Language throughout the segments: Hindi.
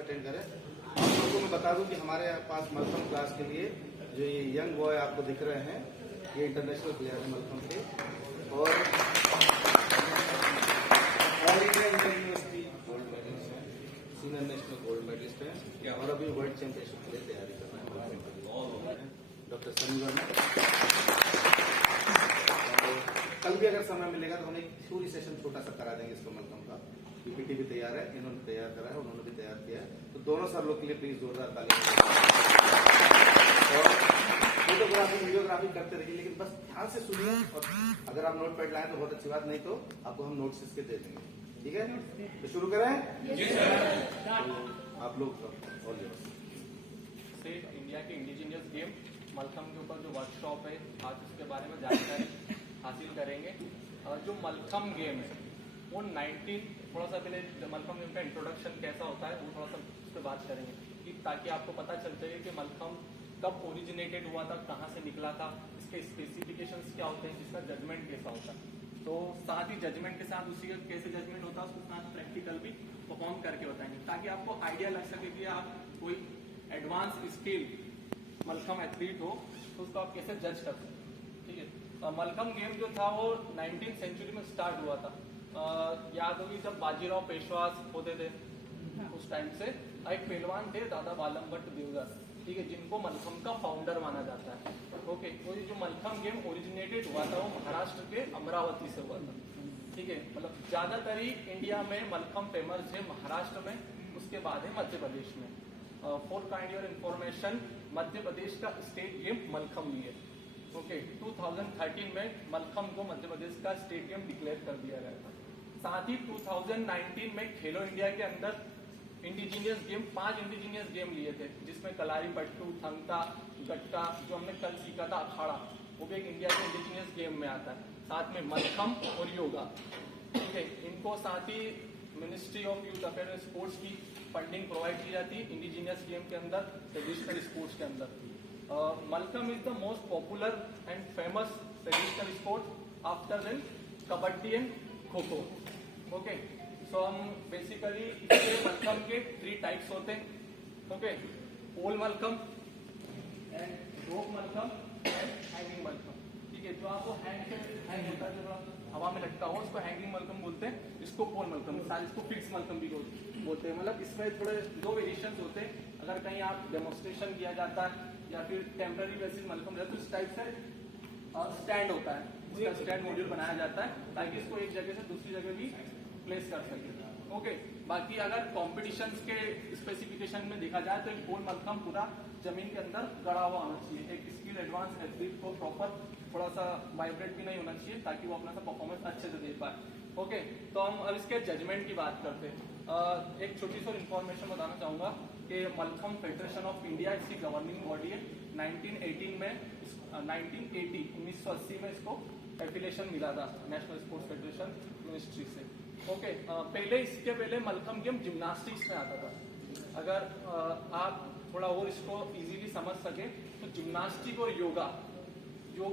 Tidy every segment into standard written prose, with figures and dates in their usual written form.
अटेंड करें। आप लोगों को मैं बता दूं कि हमारे पास मलखम क्लास के लिए जो ये यंग बॉय आपको दिख रहे हैं, ये इंटरनेशनल प्लेयर है मलखम के, और all India university gold medalist हैं, सीनियर नेशनल गोल्ड मेडलिस्ट हैं, और अभी वर्ल्ड चैंपियनशिप के लिए तैयारी कर रहे हैं डॉक्टर समीर। कल भी अगर समय मिलेगा तो हम एक थ्योरी सेशन छोटा सा करा देंगे इसको मलखम का। पीपीटी भी तैयार है, इन्होंने तैयार करा है, उन्होंने भी तैयार किया है, तो दोनों सर लोग के लिए प्लीज जोरदार ताली। और फोटोग्राफी वीडियोग्राफी करते रहिए, लेकिन बस ध्यान से सुनिए, और अगर आप नोट पैड लाएं तो बहुत अच्छी बात, नहीं तो आपको हम नोट्स इसके दे देंगे। ठीक है, तो शुरू करें। तो आप लोग इंडिया के इंडिजिनियस गेम मलखम के ऊपर जो वर्कशॉप है, आज उसके बारे में जानकारी हासिल करेंगे। जो मलखम गेम है वो 19 थोड़ा सा पहले मलखम गेम का इंट्रोडक्शन कैसा होता है वो थोड़ा सा उस पर बात करेंगे, कि ताकि आपको पता चल जाए कि मलखम कब ओरिजिनेटेड हुआ था, कहाँ से निकला था, इसके स्पेसिफिकेशंस क्या होते हैं, इसका जजमेंट कैसा होता है। तो साथ ही जजमेंट के साथ उसी का कैसे जजमेंट होता है उसके साथ प्रैक्टिकल भी परफॉर्म करके बताएंगे, ताकि आपको आइडिया लग सके कि आप कोई एडवांस स्किल मलखम एथलीट हो तो उसको आप कैसे जज कर सकते। ठीक है, मलखम गेम जो था वो 19th सेंचुरी में स्टार्ट हुआ था। याद होगी जब बाजीराव पेशवास होते थे, उस टाइम से एक पहलवान थे दादा बालम भट्ट देवदास, ठीक है, जिनको मलखम का फाउंडर माना जाता है। ओके, तो ये जो मलखम गेम ओरिजिनेटेड हुआ था वो महाराष्ट्र के अमरावती से हुआ था। ठीक है, मतलब ज्यादातर ही इंडिया में मलखम फेमस है महाराष्ट्र में, उसके बाद है मध्य प्रदेश में। For kind your information, Madhya Pradesh का स्टेट गेम मलखम ही है। ओके, 2013 में मलखम को मध्य प्रदेश का स्टेट गेम डिक्लेयर कर दिया गया था। साथ ही 2019 में खेलो इंडिया के अंदर इंडिजीनियस गेम 5 इंडिजीनियस गेम लिए थे, जिसमें कलारी पट्टू, थंगता, गट्टा, जो हमने कल सीखा था अखाड़ा, वो भी एक इंडिया के इंडिजीनियस गेम में आता है। साथ में मलखम और योगा। ठीक है, इनको साथ ही ministry of youth affair and sports की फंडिंग प्रोवाइड की जाती है इंडिजीनियस गेम के अंदर, ट्रेडिशनल स्पोर्ट्स के अंदर। Mallakhamb is the most popular and famous traditional sport after then kabaddi and kho kho. Okay, सो हम बेसिकली इसके मलखम के 3 टाइप्स होते हैं। Okay, pole Mallakhamb and rope Mallakhamb and hanging Mallakhamb. ठीक है, जो आपको हैंग होता है, जो हवा में लटका हो, उसको हैंगिंग मलखम बोलते हैं, इसको पोल मलखम, इसको फिक्स मलखम भी बोलते हैं। मतलब इसमें थोड़े 2 वेरिएशन होते हैं। अगर कहीं आप डेमोन्स्ट्रेशन किया जाता है या फिर टेम्पररी बेसिस मलखम रहता है, तो इस टाइप से स्टैंड होता है, इसका स्टैंड मॉड्यूल बनाया जाता है ताकि इसको एक जगह से दूसरी जगह भी प्लेस कर सके। ओके, बाकी अगर कॉम्पिटिशन्स के स्पेसिफिकेशन में देखा जाए तो एक पोल मलखम पूरा जमीन के अंदर गड़ा हुआ होना चाहिए। एक स्किल एडवांस एथलीट को प्रॉपर थोड़ा सा वाइब्रेट भी नहीं होना चाहिए, ताकि वो अपना सा परफॉर्मेंस अच्छे से दे पाए। ओके, तो हम अब इसके जजमेंट की बात करते हैं। एक छोटी सी इन्फॉर्मेशन बताना चाहूंगा कि मलखम फेडरेशन ऑफ इंडिया इसकी गवर्निंग बॉडी है। 1980 में इसको एफिलिएशन मिला था नेशनल स्पोर्ट्स फेडरेशन मिनिस्ट्री से। ओके, इसके पहले मलखम गेम जिम्नास्टिक्स में आता था। अगर आप थोड़ा और इसको इजीली समझ सके तो जिम्नास्टिक और योगा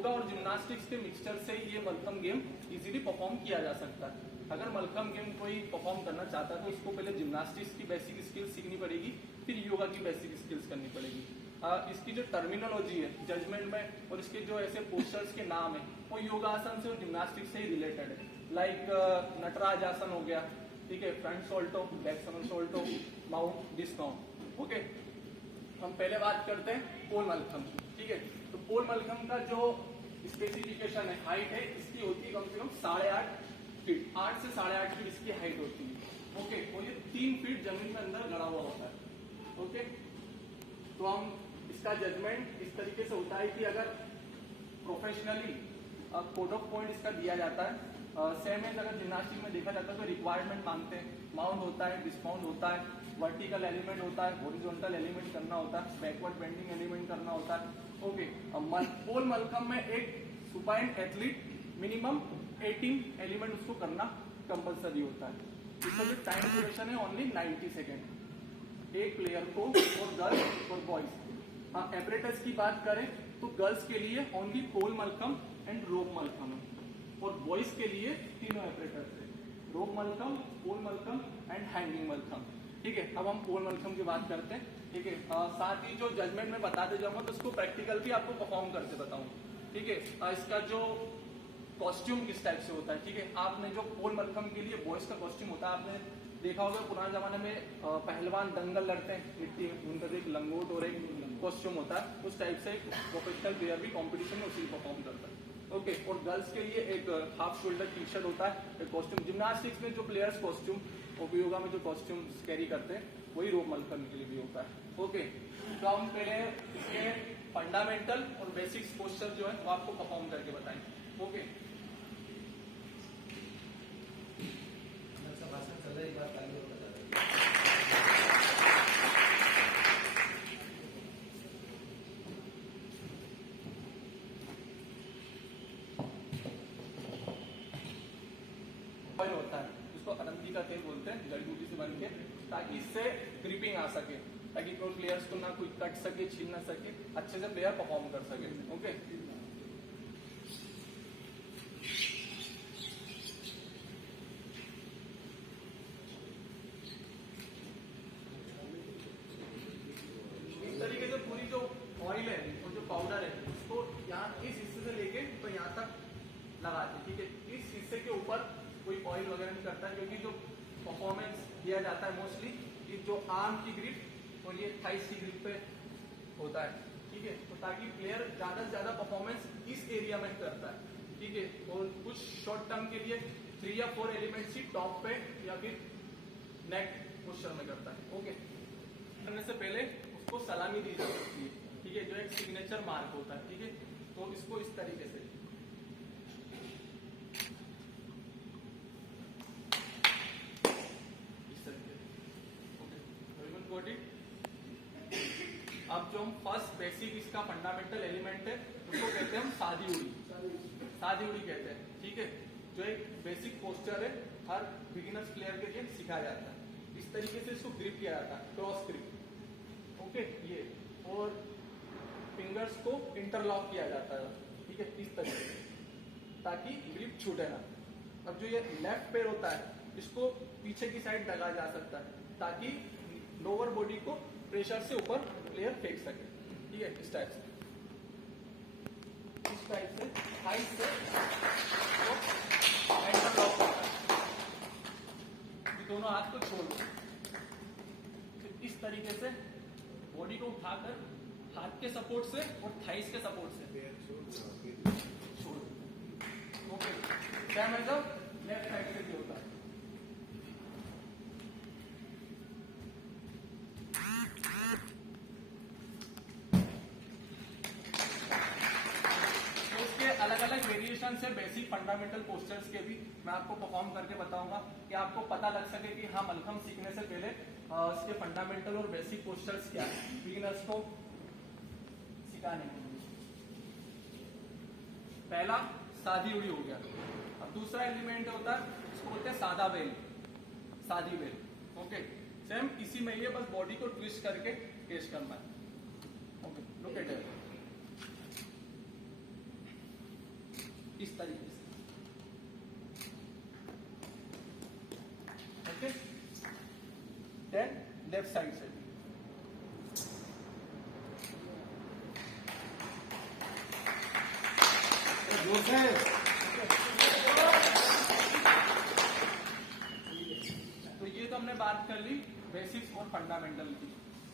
और जिम्नास्टिक्स के मिक्सचर से ये मलखम गेम इजीली परफॉर्म किया जा सकता है। अगर मलखम गेम कोई परफॉर्म करना चाहता है तो उसको पहले जिम्नास्टिक्स की बेसिक स्किल्स सीखनी पड़ेगी, फिर योगा की बेसिक स्किल्स करनी पड़ेगी। इसकी जो टर्मिनोलॉजी है जजमेंट में और इसके जो ऐसे पोस्टर्स के नाम है वो योगासन से और जिम्नास्टिक्स से ही रिलेटेड है। लाइक नटराज आसन हो गया, ठीक है, front salto, back salto, mount discount. Okay, हम पहले बात करते हैं पोल मलखम की। ठीक है, तो पोल मलखम का जो स्पेसिफिकेशन है, हाइट है इसकी होती है कम से कम 8.5 फीट, 8 से 8.5 फीट इसकी हाइट होती है। ओके, और ये 3 फीट जमीन के अंदर गड़ा हुआ होता है। ओके, तो हम इसका जजमेंट इस तरीके से होता है कि अगर प्रोफेशनली कोड ऑफ पॉइंट इसका दिया जाता है, सेम एज अगर जिम्नास्टिक में देखा जाता है तो रिक्वायरमेंट मांगते हैं, माउंट होता है, डिस्काउंट होता है, वर्टिकल एलिमेंट होता है, हॉरिजॉन्टल एलिमेंट करना होता है, बैकवर्ड बेंडिंग एलिमेंट करना होता है। ओके, पोल मलखम में एक सुपाइन एथलीट मिनिमम 18 एलिमेंट उसको करना कंपलसरी होता है। इसका जो टाइम ड्यूरेशन है ओनली 90 सेकेंड एक प्लेयर को, और गर्ल्स और बॉयज। हाँ, एपरेटस की बात करें तो गर्ल्स के लिए only pole Mallakhamb and rope mallakhamb है, और बॉयज के लिए तीनों एपरेटस है, रोप मलखम, पोल मलखम एंड हैंगिंग मलखम। ठीक है, अब हम पोल मलखम की बात करते हैं। ठीक है, साथ ही जो जजमेंट में बताते जाऊंगा तो उसको प्रैक्टिकल भी आपको परफॉर्म करते बताऊंगा। ठीक है, इसका जो कॉस्ट्यूम किस टाइप से होता है। ठीक है, आपने जो पोल मलखम के लिए बॉयज का कॉस्ट्यूम होता है, आपने देखा होगा पुराने जमाने में पहलवान दंगल लड़ते हैं मिट्टी में, उनका एक लंगोट और एक कॉस्ट्यूम होता है, उस टाइप से एक प्रोफेशनल प्लेयर भी कॉम्पिटिशन में उसी परफॉर्म करता है। ओके, और गर्ल्स के लिए एक हाफ शोल्डर टी शर्ट होता है, एक कॉस्ट्यूम। जिम्नास्टिक्स में जो प्लेयर्स कॉस्ट्यूम और योगा में जो कॉस्ट्यूम कैरी करते हैं वही रोप मलखम के लिए भी होता है। ओके, तो हम पहले इसके फंडामेंटल और बेसिक्स पोस्चर जो है वो आपको परफॉर्म करके बताएंगे। ओके, ऑयल होता है, उसको अरंडी का तेल बोलते हैं, जड़ी बूटी से बन के, ताकि इससे ग्रिपिंग आ सके, ताकि कोई प्लेयर्स को ना कोई कट सके, छीन ना सके, अच्छे से प्लेयर परफॉर्म कर सके। ओके, इस तरीके से पूरी जो ऑयल है और जो पाउडर है उसको यहाँ इस हिस्से से लेके तो यहाँ तक लगाते हैं। ठीक है, इस हिस्से के ऊपर कोई ऑयल वगैरह नहीं करता, क्योंकि जो परफॉर्मेंस दिया जाता है मोस्टली ये जो आर्म की ग्रिप और ये थाइस की ग्रिप पे होता है। ठीक है, तो ताकि प्लेयर ज्यादा से ज्यादा परफॉर्मेंस इस एरिया में करता है। ठीक है, और कुछ शॉर्ट टर्म के लिए 3 या 4 एलिमेंट्स ही टॉप पे या फिर नेक पोस्चर में करता है। ओके, करने से पहले उसको सलामी दी जा सकती है। ठीक है, जो एक सिग्नेचर मार्क होता है। ठीक है, तो इसको इस तरीके से अब जो हम फर्स्ट बेसिक इसका फंडामेंटल एलिमेंट है उसको कहते हैं हम सादी उड़ी, सादी उड़ी कहते हैं। ठीक है, जो एक बेसिक पोस्चर है हर बिगिनर्स प्लेयर के लिए सिखाया जाता है। इस तरीके से इसको ग्रिप किया जाता है, क्रॉस ग्रिप। ओके, ये और फिंगर्स को इंटरलॉक किया जाता है। ठीक है, इस तरीके से ताकि ग्रिप छूटे ना। अब जो ये लेफ्ट पैर होता है इसको पीछे की साइड लगा जा सकता है ताकि लोअर बॉडी को प्रेशर से ऊपर प्लेयर फेंक सके। ठीक है, इस टाइप से हाइट से तो इंटरलॉक होता है। दोनों हाथ को छोड़ दो, इस तरीके से बॉडी को उठाकर हाथ के सपोर्ट से और थाइस के सपोर्ट से छोड़ दो। Okay, same as left side से भी होता है। अलग अलग वेरिएशन से बेसिक फंडामेंटल पोस्चर्स के भी मैं आपको परफॉर्म करके बताऊंगा कि आपको पता लग सके कि हाँ मलखम सीखने से पहले इसके फंडामेंटल और बेसिक पोस्चर्स क्या है बिगिनर्स को सिखाने के लिए। पहला सादी उड़ी हो गया। अब दूसरा एलिमेंट होता है इसको बोलते हैं सादा बेल, सादी बेल। ओके, सेम इसी में ये बस बॉडी को ट्विस्ट करके टेस्ट करना है। ओके, लुक एट इट, इस तरीके से। ओके, देन लेफ्ट साइड से तो ये तो हमने बात कर ली बेसिक्स और फंडामेंटल की।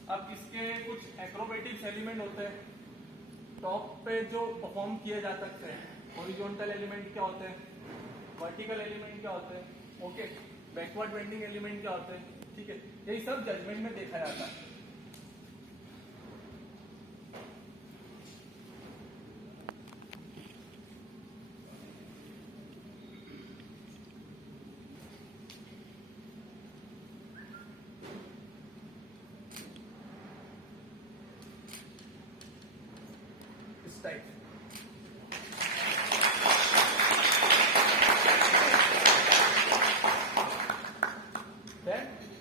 अब इसके कुछ एक्रोबेटिक्स एलिमेंट होते हैं टॉप पे जो परफॉर्म किए जा सकते हैं। हॉरिजॉन्टल एलिमेंट क्या होते हैं, वर्टिकल एलिमेंट क्या होते हैं, ओके, बैकवर्ड बेंडिंग एलिमेंट क्या होते हैं। ठीक है, यही सब जजमेंट में देखा जाता है। इस टाइप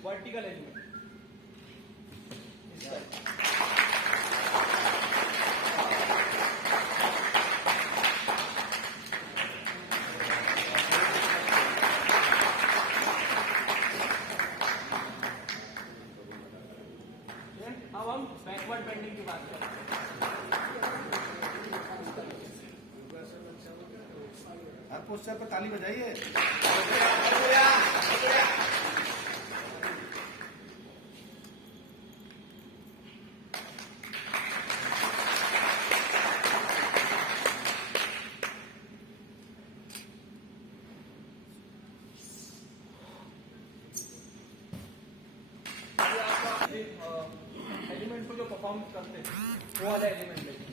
वर्टिकल एलिमेंट इस टाइप। अब हम बैकवर्ड बेंडिंग की बात करें। हर पोस्टर पर ताली बजाइए। एलिमेंट को जो परफॉर्म करते हैं वो वाला एलिमेंट लेते हैं।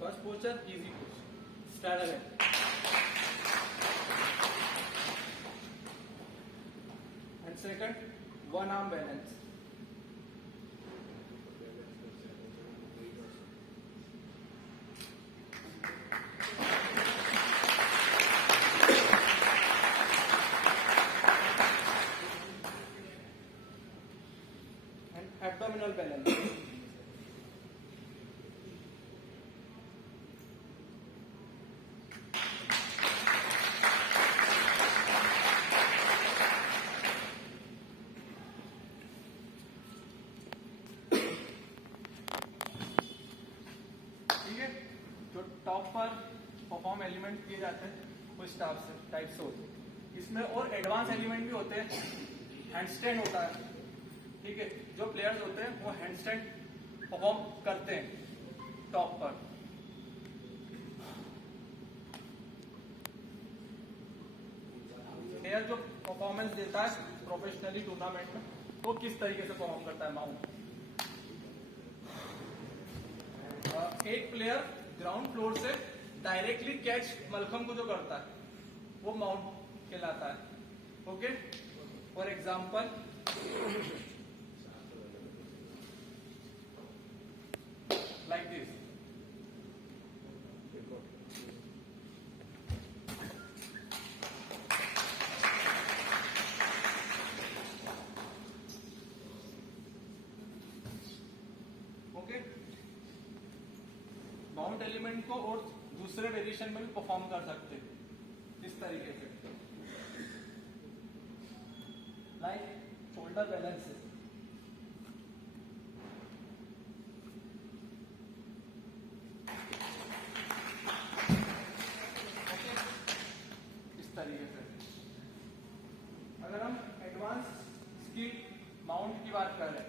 First posture easy posture, straddle है। And second one arm balance. And abdominal balance. जो टॉप पर परफॉर्म एलिमेंट किए जाते हैं उस टाइप से होते हैं। इसमें और एडवांस एलिमेंट भी होते हैं। हैंडस्टैंड होता है, ठीक है। जो प्लेयर्स होते हैं वो हैंडस्टैंड परफॉर्म करते हैं टॉप पर। प्लेयर जो परफॉर्मेंस देता है प्रोफेशनली टूर्नामेंट में वो किस तरीके से परफॉर्म करता है माउंट। एक प्लेयर ग्राउंड फ्लोर से डायरेक्टली कैच मलखम को जो करता है वो माउंट कहलाता है। Okay, for example like this. Okay, mount element को और दूसरे वेरिएशन में भी परफॉर्म कर सकते हैं इस तरीके से, लाइक शोल्डर बैलेंस। इस तरीके से। अगर हम एडवांस स्किल माउंट की बात करें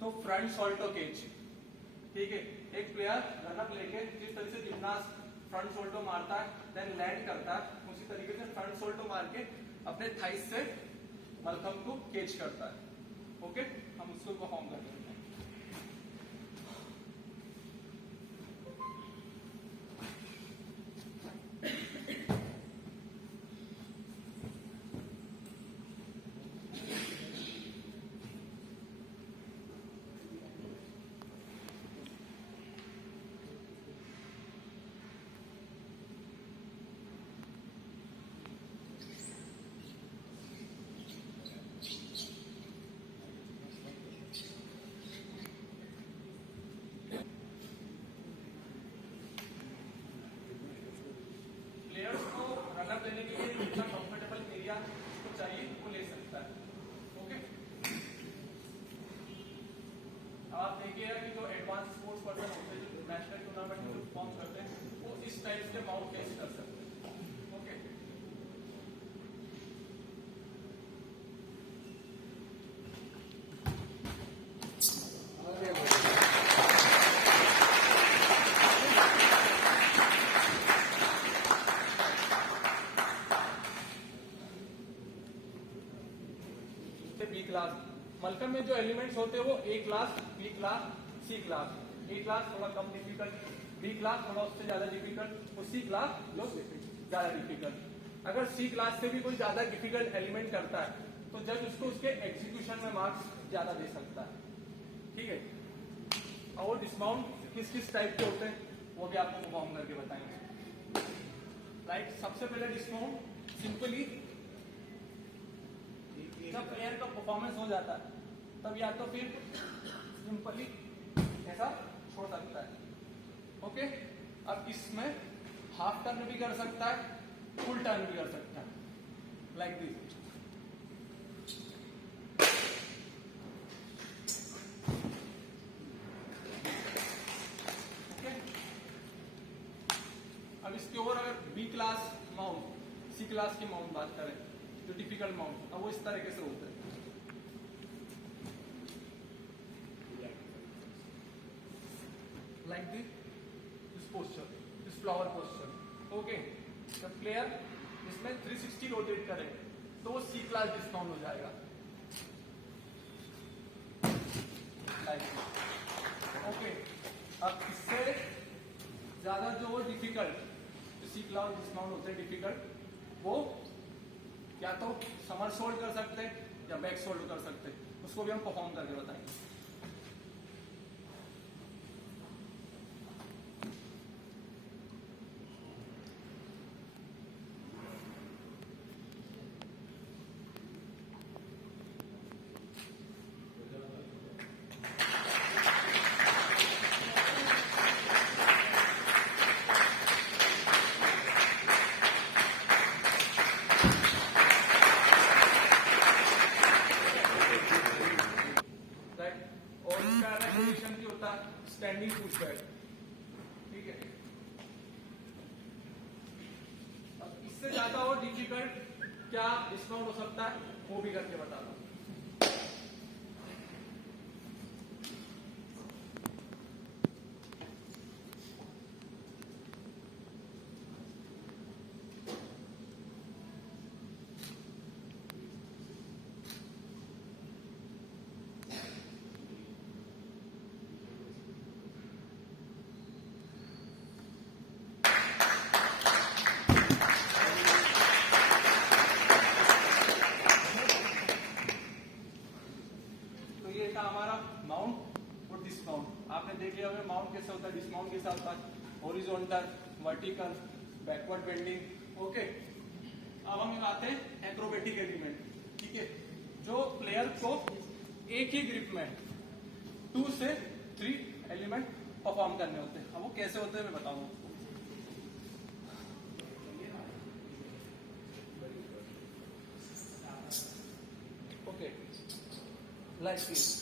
तो फ्रंट सोल्टो केज, ठीक है। एक प्लेयर रनअप लेके जिस तरीके से जिम्नास्ट फ्रंट सोल्टो मारता है देन लैंड करता है, उसी तरीके से फ्रंट सोल्टो मार के अपने थाइस से मलखम को केच करता है। ओके, हम उसको परफॉर्म कर सकते हैं। प्लेयर्स को रनअप लेने के लिए जितना कंफर्टेबल एरिया उसको चाहिए वो ले सकता है। ओके, आप देखिएगा कि जो एडवांस स्पोर्ट्स पर्सन होते हैं जो नेशनल टूर्नामेंट में परफॉर्म करते हैं वो इस टाइप से माउंट केस कर सकते हैं। ओके, बी क्लास मलखम में जो एलिमेंट्स होते हैं वो ए क्लास, बी क्लास, सी क्लास। ए क्लास थोड़ा कम डिफिकल्ट, बी क्लास थोड़ा उससे ज्यादा डिफिकल्ट और सी क्लास जो ज्यादा डिफिकल्ट। अगर सी क्लास से भी कोई ज्यादा डिफिकल्ट एलिमेंट करता है तो जज उसको उसके एग्जीक्यूशन में मार्क्स ज्यादा दे सकता है, ठीक है। और डिस्माउंट किस किस टाइप के होते हैं वो भी आपको परफॉर्म करके बताएंगे। राइट, सबसे पहले डिस्माउंट सिंपली जब प्लेयर का परफॉर्मेंस हो जाता है तब या तो फिर सिंपली ऐसा ओके, अब इसमें हाफ टर्न भी कर सकता है, फुल टर्न भी कर सकता है, लाइक दिस। ओके, अब इसके और अगर बी क्लास माउंट, सी क्लास की माउंट बात करें, जो डिफिकल्ट माउंट, अब वो इस तरीके से होता है, like this posture, this flower posture. Okay, the player इसमें 360 रोटेट करे तो वो सी क्लास डिस्काउंट हो जाएगा, like this. Okay, अब इससे ज्यादा जो डिफिकल्ट, जो सी क्लास डिस्काउंट होते हैं डिफिकल्ट, वो या तो समर सोल्ड कर सकते हैं या बैक सोल्ड कर सकते हैं, उसको भी हम परफॉर्म करके बताएंगे। स्टैंडिंग पुश बैक, ठीक है। अब इससे ज्यादा और डिफिकल्ट क्या डिस्काउंट हो सकता है वो भी करके बताता हूं। हमारा माउंट और डिस्माउंट आपने देख लिया होगा, माउंट कैसे होता है, डिस्माउंट कैसे होता है, horizontal, vertical, backward bending. Okay, अब हम आते हैं एक्रोबेटिक एलिमेंट, ठीक है, जो प्लेयर को एक ही ग्रिप में 2 से 3 एलिमेंट परफॉर्म करने होते हैं। अब वो कैसे होते हैं मैं बताऊंगा। Okay, like this.